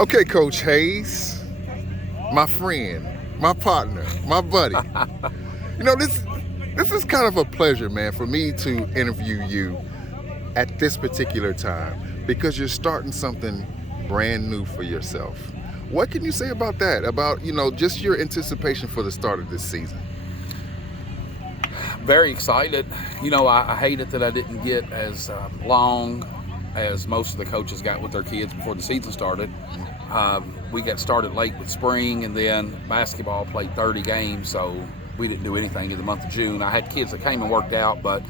Okay, Coach Hayes, my friend, my partner, my buddy. This is kind of a pleasure, man, for me to interview you at this particular time because you're starting something brand new for yourself. What can you say about that? About, just your anticipation for the start of this season? Very excited. I hate it that I didn't get as long as most of the coaches got with their kids before the season started. We got started late with spring, and then basketball played 30 games, so we didn't do anything in the month of June. I had kids that came and worked out, but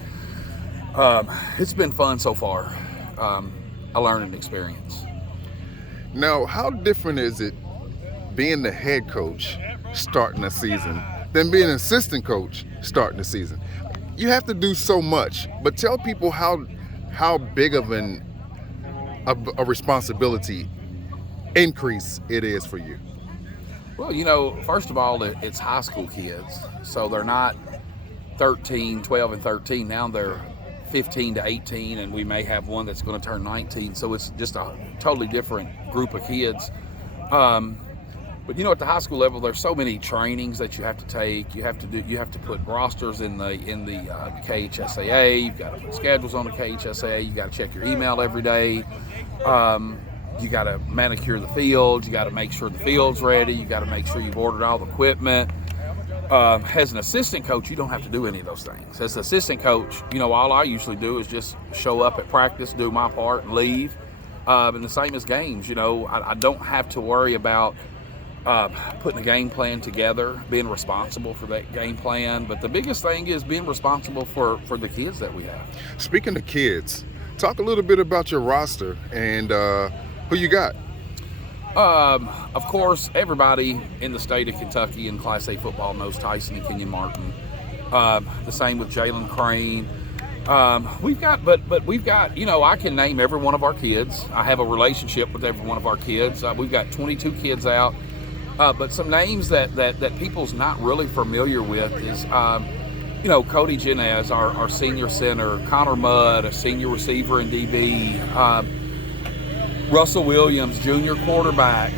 it's been fun so far, a learning experience. Now, how different is it being the head coach starting a season than being an assistant coach starting the season? You have to do so much, but tell people how big of a responsibility increase it is for you. Well, first of all, it's high school kids, so they're not 12 and 13. Now they're 15 to 18, and we may have one that's going to turn 19, so it's just a totally different group of kids. But at the high school level, there's so many trainings that you have to take. You have to put rosters in the KHSAA. You've got to put schedules on the KHSAA. You got to check your email every day. You got to manicure the field. You got to make sure the field's ready. You got to make sure you've ordered all the equipment. As an assistant coach, you don't have to do any of those things. As an assistant coach, all I usually do is just show up at practice, do my part, and leave. And the same as games. I don't have to worry about putting a game plan together, being responsible for that game plan. But the biggest thing is being responsible for the kids that we have. Speaking of kids, talk a little bit about your roster and who you got. Of course, everybody in the state of Kentucky in Class A football knows Tyson and Kenyon Martin. The same with Jalen Crane. We've got, I can name every one of our kids. I have a relationship with every one of our kids. We've got 22 kids out. But some names that people's not really familiar with is, Cody Jenez, our senior center, Connor Mudd, a senior receiver in DB, Russell Williams, junior quarterback.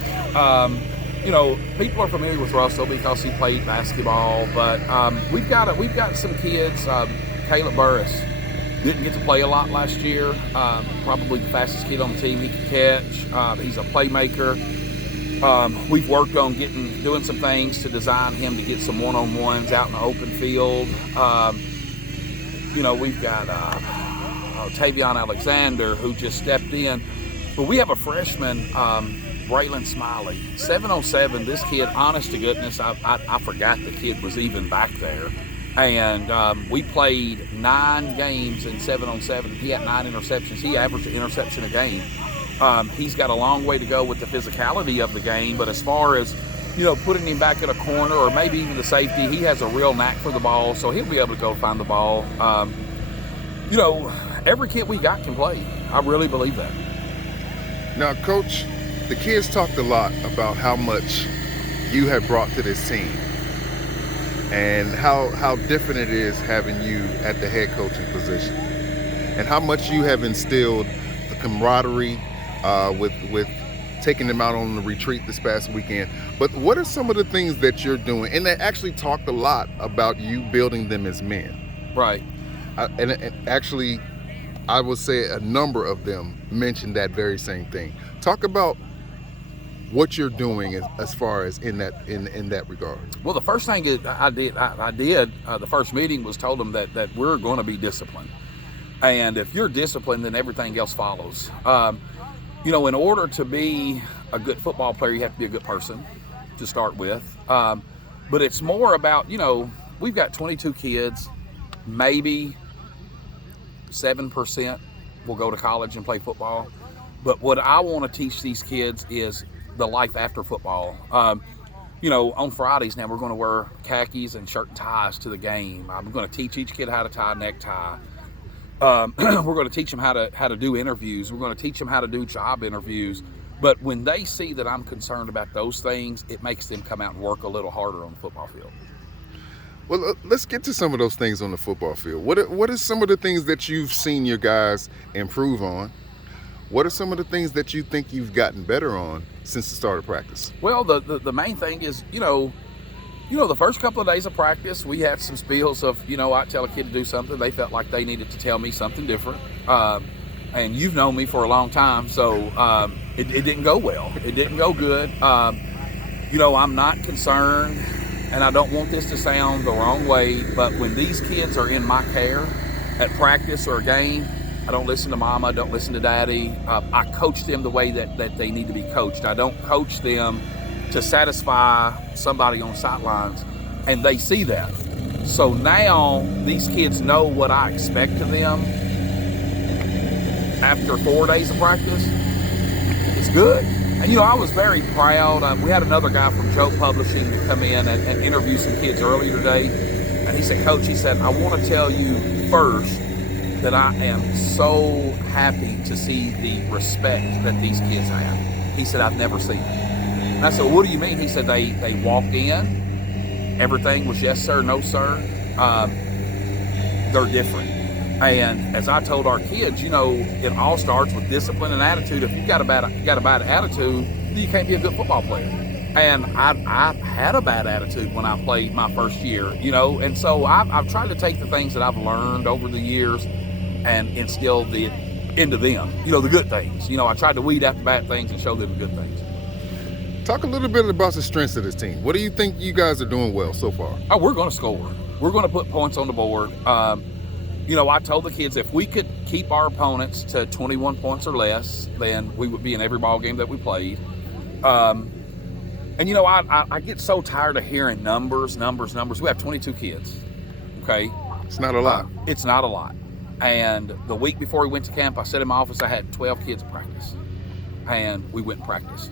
People are familiar with Russell because he played basketball, but we've got some kids. Caleb Burris didn't get to play a lot last year. Probably the fastest kid on the team he could catch. He's a playmaker. We've worked on doing some things to design him to get some one-on-ones out in the open field. We've got Tavion Alexander, who just stepped in. But we have a freshman, Braylon Smiley, 707. This kid, honest to goodness, I forgot the kid was even back there. And we played 9 games in 7-on-7. He had 9 interceptions. He averaged an interception a game. He's got a long way to go with the physicality of the game, but as far as, putting him back in a corner or maybe even the safety, he has a real knack for the ball, so he'll be able to go find the ball. Every kid we got can play. I really believe that. Now, Coach, the kids talked a lot about how much you have brought to this team and how different it is having you at the head coaching position and how much you have instilled the camaraderie with taking them out on the retreat this past weekend. But what are some of the things that you're doing? And they actually talked a lot about you building them as men. Right. And actually, I would say a number of them mentioned that very same thing. Talk about what you're doing as far as in that regard. Well, the first thing I did, the first meeting was told them that we're going to be disciplined. And if you're disciplined, then everything else follows. In order to be a good football player, you have to be a good person to start with. But it's more about, we've got 22 kids, maybe 7% will go to college and play football. But what I want to teach these kids is the life after football. On Fridays now, we're going to wear khakis and shirt and ties to the game. I'm going to teach each kid how to tie a necktie. We're going to teach them how to do interviews. We're going to teach them how to do job interviews. But when they see that I'm concerned about those things, it makes them come out and work a little harder on the football field. Well, let's get to some of those things on the football field. What are some of the things that you've seen your guys improve on? What are some of the things that you think you've gotten better on since the start of practice? Well, the main thing is, the first couple of days of practice, we had some spills of, I'd tell a kid to do something. They felt like they needed to tell me something different. And you've known me for a long time, so it didn't go well. It didn't go good. I'm not concerned, and I don't want this to sound the wrong way, but when these kids are in my care at practice or a game, I don't listen to mama, I don't listen to daddy. I coach them the way that they need to be coached. I don't coach them to satisfy somebody on sidelines, and they see that. So now these kids know what I expect of them after 4 days of practice. It's good. And, I was very proud. We had another guy from Joe Publishing to come in and interview some kids earlier today. And he said, Coach, I want to tell you first that I am so happy to see the respect that these kids have. He said, I've never seen it. And I said, well, what do you mean? He said, they walked in, everything was yes, sir, no, sir. They're different. And as I told our kids, it all starts with discipline and attitude. If you've got a bad attitude, then you can't be a good football player. And I had a bad attitude when I played my first year, and so I've tried to take the things that I've learned over the years and instill into them, the good things. I tried to weed out the bad things and show them the good things. Talk a little bit about the strengths of this team. What do you think you guys are doing well so far? Oh, we're going to score. We're going to put points on the board. I told the kids if we could keep our opponents to 21 points or less, then we would be in every ball game that we played. I get so tired of hearing numbers. We have 22 kids, okay? It's not a lot. It's not a lot. And the week before we went to camp, I sat in my office, I had 12 kids practice. And we went and practiced.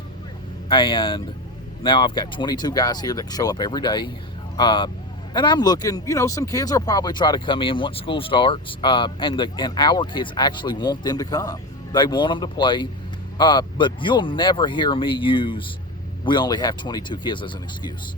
And now I've got 22 guys here that show up every day. And I'm looking, some kids will probably try to come in once school starts. And our kids actually want them to come. They want them to play. But you'll never hear me use, we only have 22 kids as an excuse.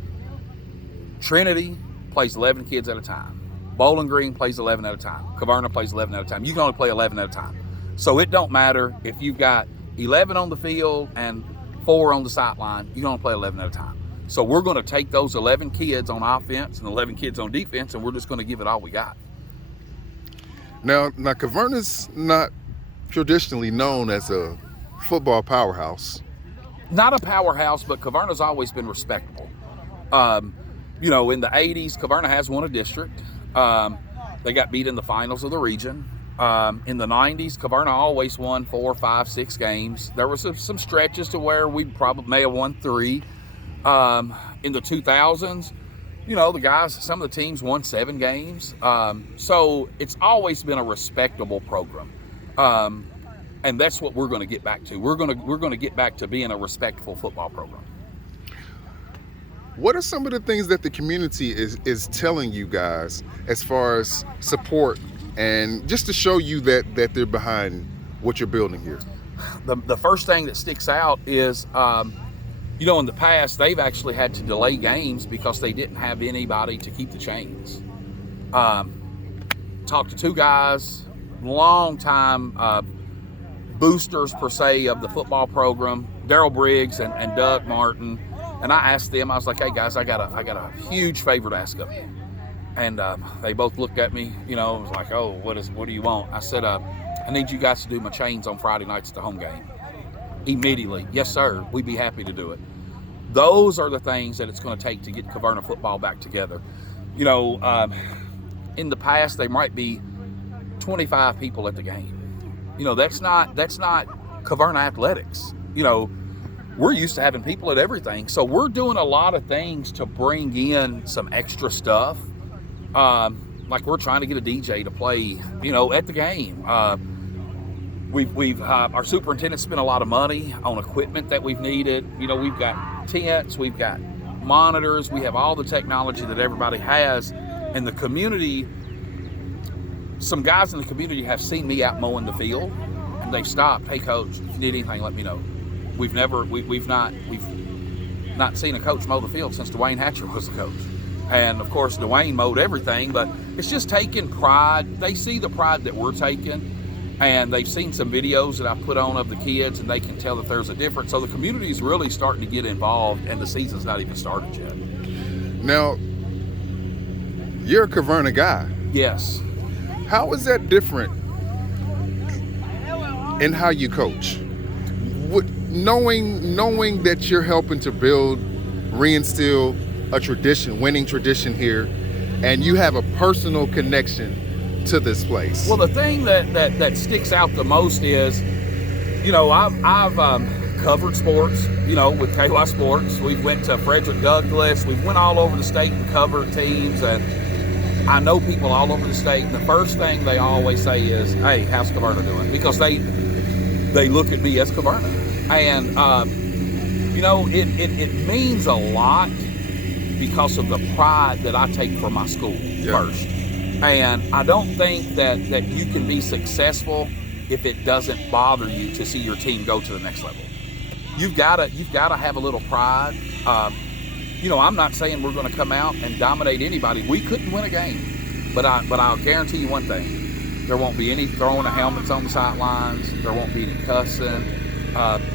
Trinity plays 11 kids at a time. Bowling Green plays 11 at a time. Caverna plays 11 at a time. You can only play 11 at a time. So it don't matter if you've got 11 on the field and 4 on the sideline. You can only play 11 at a time. So we're going to take those 11 kids on offense and 11 kids on defense, and we're just going to give it all we got. Now Caverna's not traditionally known as a football powerhouse. Not a powerhouse, but Caverna's always been respectable. In the 80s, Caverna has won a district. They got beat in the finals of the region. In the 90s, Caverna always won 4, 5, 6 games. There were some stretches to where we probably may have won 3. In the 2000s, the guys, some of the teams won 7 games. So it's always been a respectable program. And that's what we're going to get back to. We're going to get back to being a respectful football program. What are some of the things that the community is telling you guys as far as support and just to show you that they're behind what you're building here? The first thing that sticks out is, in the past, they've actually had to delay games because they didn't have anybody to keep the chains. Talked to 2 guys, long time boosters per se of the football program, Daryl Briggs and Doug Martin. And I asked them, I was like, hey guys, I got a huge favor to ask of you. And they both looked at me, was like, oh, what do you want? I said, I need you guys to do my chains on Friday nights at the home game. Immediately, yes sir, we'd be happy to do it. Those are the things that it's going to take to get Caverna football back together. In the past, there might be 25 people at the game. That's not Caverna athletics. We're used to having people at everything. So we're doing a lot of things to bring in some extra stuff. Like we're trying to get a DJ to play, at the game. Our superintendent spent a lot of money on equipment that we've needed. We've got tents, we've got monitors, we have all the technology that everybody has. And the community, some guys in the community have seen me out mowing the field, and they've stopped. Hey coach, if you need anything, let me know. We've not seen a coach mow the field since Dwayne Hatcher was the coach. And of course, Dwayne mowed everything, but it's just taking pride. They see the pride that we're taking, and they've seen some videos that I put on of the kids, and they can tell that there's a difference. So the community is really starting to get involved, and the season's not even started yet. Now, you're a Caverna guy. Yes. How is that different in how you coach? Knowing that you're helping to reinstill a tradition, winning tradition here, and you have a personal connection to this place. Well, the thing that sticks out the most is, I've covered sports, with KySports. We went to Frederick Douglass. We went all over the state and covered teams, and I know people all over the state. And the first thing they always say is, "Hey, how's Caverna doing?" Because they look at me as Caverna, and it means a lot because of the pride that I take for my school first. And I don't think that you can be successful if it doesn't bother you to see your team go to the next level. You've got to have a little pride. I'm not saying we're going to come out and dominate anybody. We couldn't win a game, but I'll guarantee you one thing: there won't be any throwing of helmets on the sidelines. There won't be any cussing.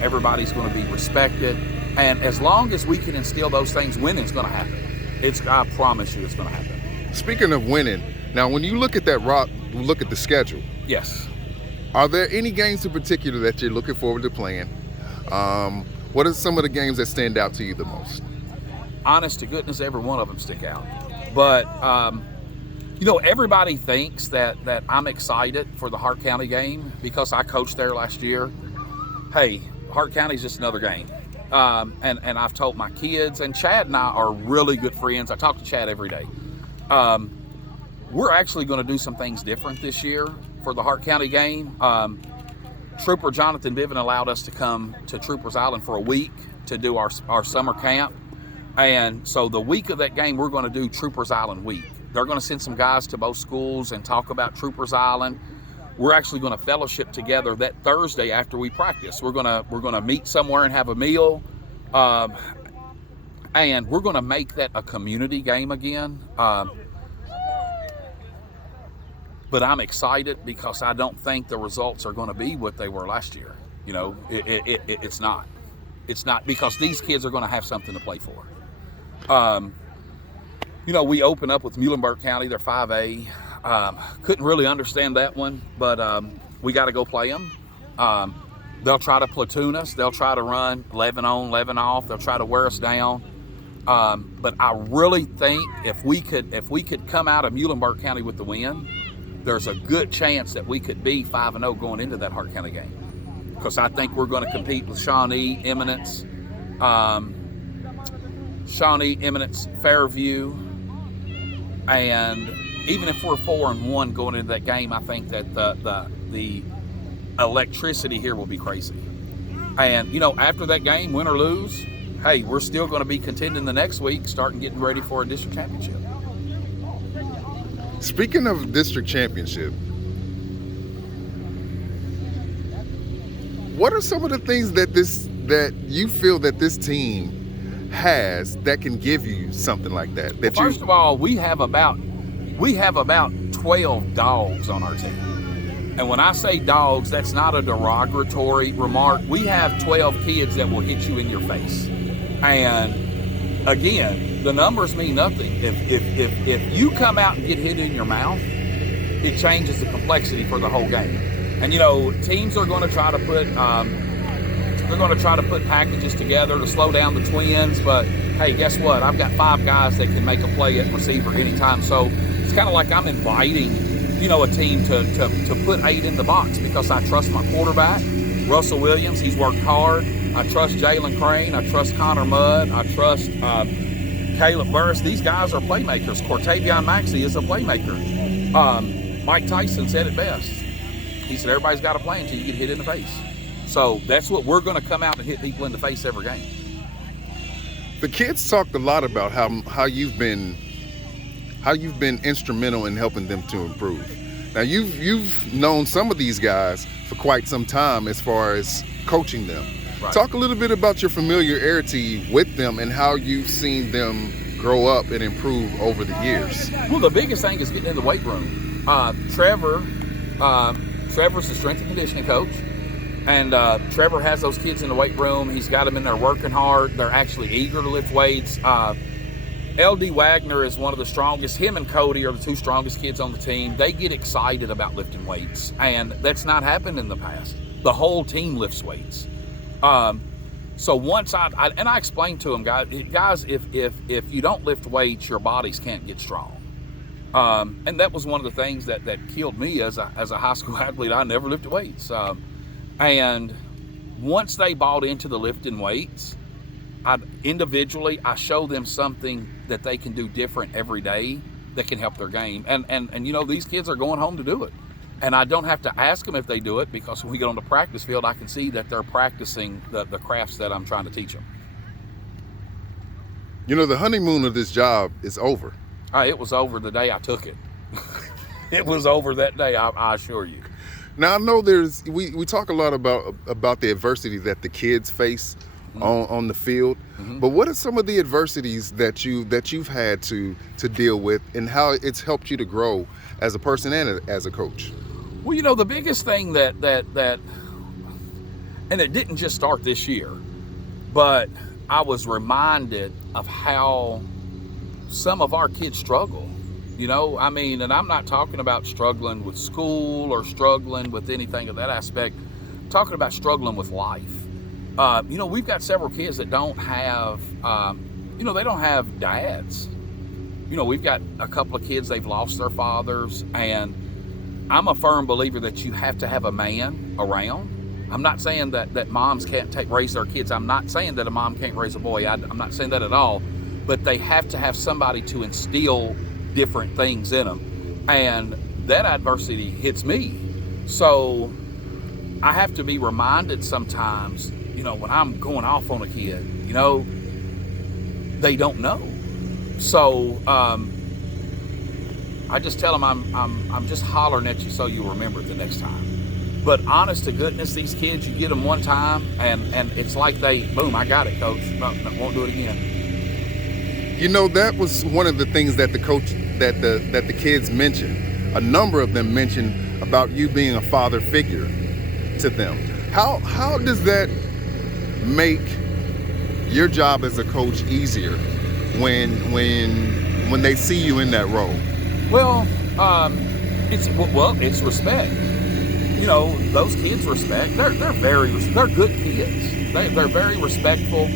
Everybody's going to be respected, and as long as we can instill those things, winning's going to happen. I promise you, it's going to happen. Speaking of winning, now when you look at look at the schedule. Yes. Are there any games in particular that you're looking forward to playing? What are some of the games that stand out to you the most? Honest to goodness, every one of them stick out. But, everybody thinks that I'm excited for the Hart County game because I coached there last year. Hey, Hart County's just another game. And I've told my kids, and Chad and I are really good friends. I talk to Chad every day. We're actually going to do some things different this year for the Hart County game. Trooper Jonathan Biven allowed us to come to Troopers Island for a week to do our summer camp. And so the week of that game, we're going to do Troopers Island week. They're going to send some guys to both schools and talk about Troopers Island. We're actually going to fellowship together that Thursday after we practice. We're going to meet somewhere and have a meal. And we're going to make that a community game again. But I'm excited because I don't think the results are going to be what they were last year. It's not. It's not, because these kids are going to have something to play for. We open up with Muhlenberg County. They're 5A. Couldn't really understand that one, but we got to go play them. They'll try to platoon us. They'll try to run 11 on, 11 off. They'll try to wear us down. But I really think if we could come out of Muhlenberg County with the win, there's a good chance that we could be 5-0 going into that Hart County game. Because I think we're going to compete with Shawnee, Eminence, Fairview, and even if we're 4-1 going into that game, I think that the electricity here will be crazy. And after that game, win or lose, hey, we're still going to be contending the next week, starting getting ready for a district championship. Speaking of district championship, what are some of the things that you feel that this team has that can give you something like that? First of all, we have about 12 dogs on our team. And when I say dogs, that's not a derogatory remark. We have 12 kids that will hit you in your face. And again, the numbers mean nothing. If you come out and get hit in your mouth, it changes the complexity for the whole game. And teams are going to try to put packages together to slow down the Twins. But hey, guess what? I've got 5 guys that can make a play at receiver anytime. So it's kind of like I'm inviting, a team to put 8 in the box because I trust my quarterback, Russell Williams. He's worked hard. I trust Jalen Crane. I trust Connor Mudd. I trust Caleb Burris. These guys are playmakers. Cortavion Maxey is a playmaker. Mike Tyson said it best. He said, everybody's got to play until you get hit in the face. So that's what we're going to come out and hit people in the face every game. The kids talked a lot about how you've been instrumental in helping them to improve. Now you've known some of these guys for quite some time as far as coaching them. Right. Talk a little bit about your familiarity with them and how you've seen them grow up and improve over the years. Well, the biggest thing is getting in the weight room. Trevor Trevor's the strength and conditioning coach. And Trevor has those kids in the weight room. He's got them in there working hard. They're actually eager to lift weights. LD Wagner is one of the strongest. Him and Cody are the two strongest kids on the team. They get excited about lifting weights, and that's not happened in the past. The whole team lifts weights. So once I explained to them, guys, if you don't lift weights, your bodies can't get strong. And that was one of the things that killed me as a high school athlete. I never lifted weights. And once they bought into the lifting weights, I show them something that they can do different every day that can help their game. And you know, these kids are going home to do it. And I don't have to ask them if they do it, because when we get on the practice field, I can see that they're practicing the crafts that I'm trying to teach them. You know, the honeymoon of this job is over. It was over the day I took it. It was over that day, I assure you. Now, I know we talk a lot about the adversity that the kids face on the field, but what are some of the adversities that you've had to deal with, and how it's helped you to grow as a person and as a coach? Well, you know, the biggest thing that and it didn't just start this year, but I was reminded of how some of our kids struggle. You know, I mean, and I'm not talking about struggling with school or struggling with anything of that aspect. I'm talking about struggling with life. You know, we've got several kids that don't have, they don't have dads. You know, we've got a couple of kids, they've lost their fathers, and I'm a firm believer that you have to have a man around. I'm not saying that moms can't raise their kids. I'm not saying that a mom can't raise a boy. I'm not saying that at all. But they have to have somebody to instill different things in them. And that adversity hits me. So I have to be reminded sometimes, you know, when I'm going off on a kid, you know, they don't know. So I just tell them I'm just hollering at you so you'll remember it the next time. But honest to goodness, these kids, you get them one time and it's like boom, I got it, coach. No, won't do it again. You know, that was one of the things that the kids mentioned. A number of them mentioned about you being a father figure to them. How does that make your job as a coach easier when they see you in that role? Well, it's respect. You know, those kids respect. They're good kids. They're very respectful.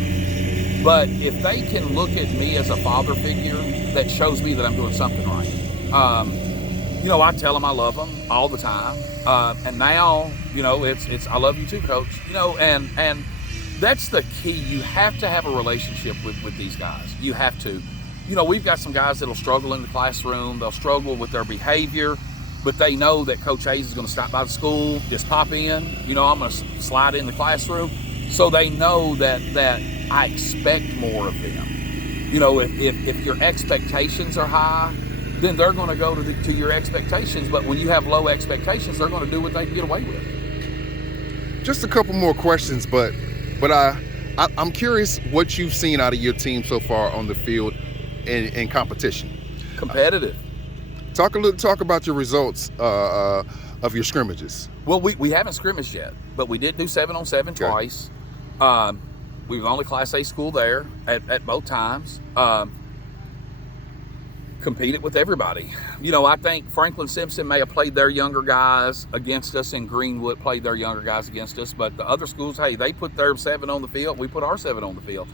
But if they can look at me as a father figure, that shows me that I'm doing something right. You know, I tell them I love them all the time. And now, you know, it's I love you too, coach. You know, and that's the key. You have to have a relationship with these guys. You have to. You know, we've got some guys that'll struggle in the classroom. They'll struggle with their behavior, but they know that Coach Hayes is going to stop by the school, just pop in. You know, I'm going to slide in the classroom. So they know that I expect more of them. You know, if your expectations are high, then they're going to go to your expectations. But when you have low expectations, they're going to do what they can get away with. Just a couple more questions, but I'm curious what you've seen out of your team so far on the field in competition. Competitive. Talk about your results of your scrimmages. Well, we haven't scrimmaged yet, but we did do 7-on-7 twice. We were the only Class A school there at both times. Competed with everybody. You know, I think Franklin Simpson may have played their younger guys against us, and Greenwood played their younger guys against us. But the other schools, hey, they put their 7 on the field. We put our 7 on the field.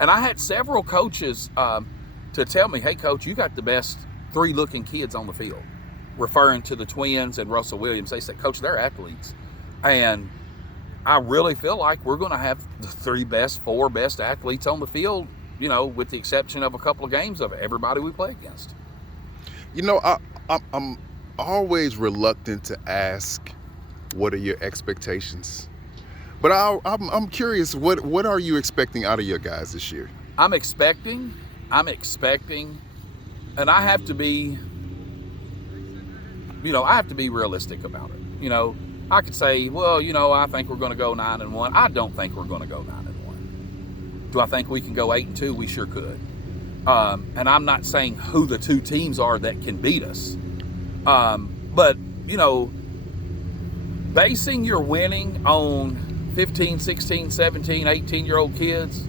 And I had several coaches to tell me, hey, coach, you got the best 3 looking kids on the field, referring to the twins and Russell Williams. They said, coach, they're athletes. And I really feel like we're going to have the 4 best athletes on the field, you know, with the exception of a couple of games of everybody we play against. You know, I'm always reluctant to ask, what are your expectations? But I'm curious, what are you expecting out of your guys this year? I'm expecting, and I have to be realistic about it. You know, I could say, well, you know, I think we're going to go 9-1. I don't think we're going to go 9-1. Do I think we can go 8-2? We sure could. And I'm not saying who the 2 teams are that can beat us. But, you know, Basing your winning on 15, 16, 17, 18-year-old kids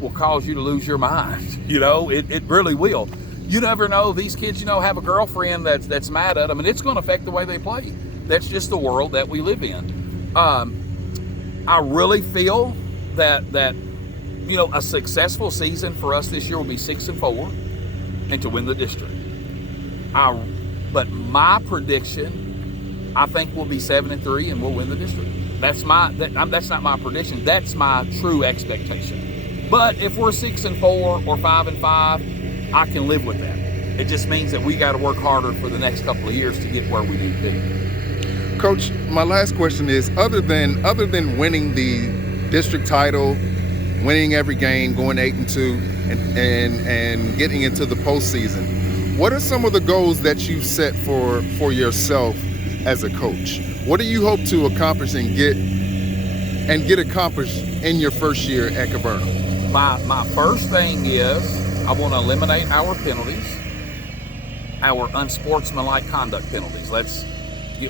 will cause you to lose your mind. It really will. You never know. These kids, have a girlfriend that's mad at them, and it's going to affect the way they play. That's just the world that we live in. I really feel that a successful season for us this year will be 6-4 and to win the district. But my prediction, I think we'll be 7-3 and we'll win the district. That's not my prediction. That's my true expectation. But if we're 6-4 or 5-5, I can live with that. It just means that we got to work harder for the next couple of years to get where we need to be. Coach, my last question is: other than winning the district title, winning every game, going 8-2, and getting into the postseason, what are some of the goals that you set for yourself as a coach? What do you hope to accomplish and get accomplished in your first year at Caverna? My first thing is I want to eliminate our penalties, our unsportsmanlike conduct penalties.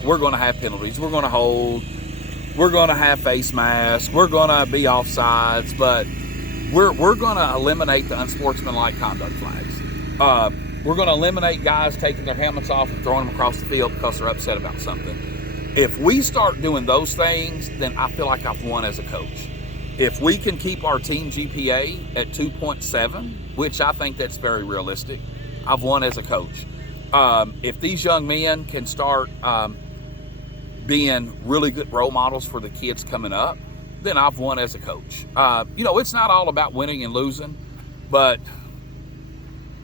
We're going to have penalties. We're going to hold. We're going to have face masks. We're going to be offsides, but we're going to eliminate the unsportsmanlike conduct flags. We're going to eliminate guys taking their helmets off and throwing them across the field because they're upset about something. If we start doing those things, then I feel like I've won as a coach. If we can keep our team GPA at 2.7, which I think that's very realistic, I've won as a coach. If these young men can start being really good role models for the kids coming up, then I've won as a coach. It's not all about winning and losing, but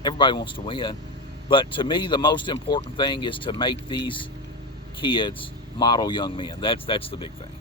everybody wants to win. But to me, the most important thing is to make these kids model young men. That's the big thing.